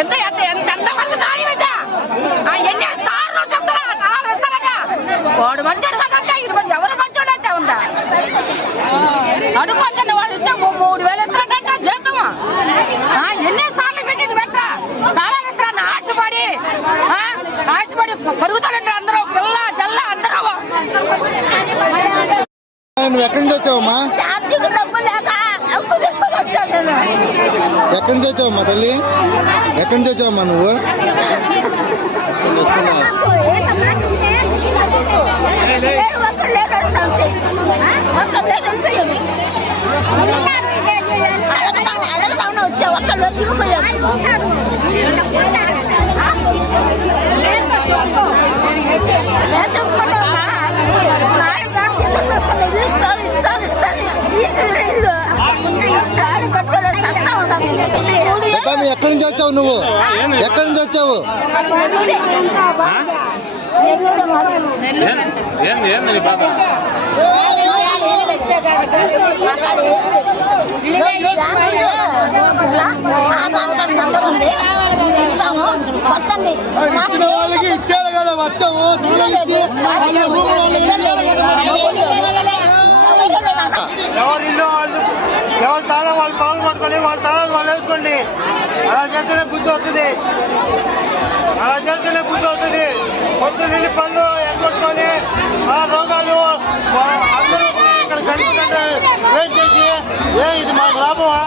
ఎంత ఎంత ఎంత ఎంతమంది నాయమేదా ఆ ఎన్ని సార్లు చెప్తారా తలాలు ఇస్తారగా వాడు మంచోడు కదంటే ఇది మరి ఎవరు మంచోడు అయితే ఉందా అడుగుతుంటే వాళ్ళు ఇస్తే మూ- మూడు వేలు ఆశపడి ఆశపడి పరుగుతారండి అందరూ పిల్ల జల్ల అందరూ ఎక్కడి నుంచి వచ్చావమ్మా ఎక్కడి నుంచి వచ్చావమ్మా తల్లి ఎక్కడి నుంచి వచ్చావమ్మా నువ్వు ఎక్కడ ఎక్కడి నుంచి వచ్చావు నువ్వు? ఎక్కడి నుంచి వచ్చావు? ఏంది ఇచ్చిన వాళ్ళకి ఇచ్చారు కదా వచ్చావు దూరం ఇచ్చి వాళ్ళ ఊరు ఎవరి వాళ్ళు తాళం వాళ్ళు పాలు పట్టుకొని వాళ్ళ తాళాలు వాళ్ళు వేసుకోండి. అలా చేస్తేనే బుద్ధి వస్తుంది. అలా చేస్తేనే బుద్ధి వస్తుంది. పొద్దు పళ్ళు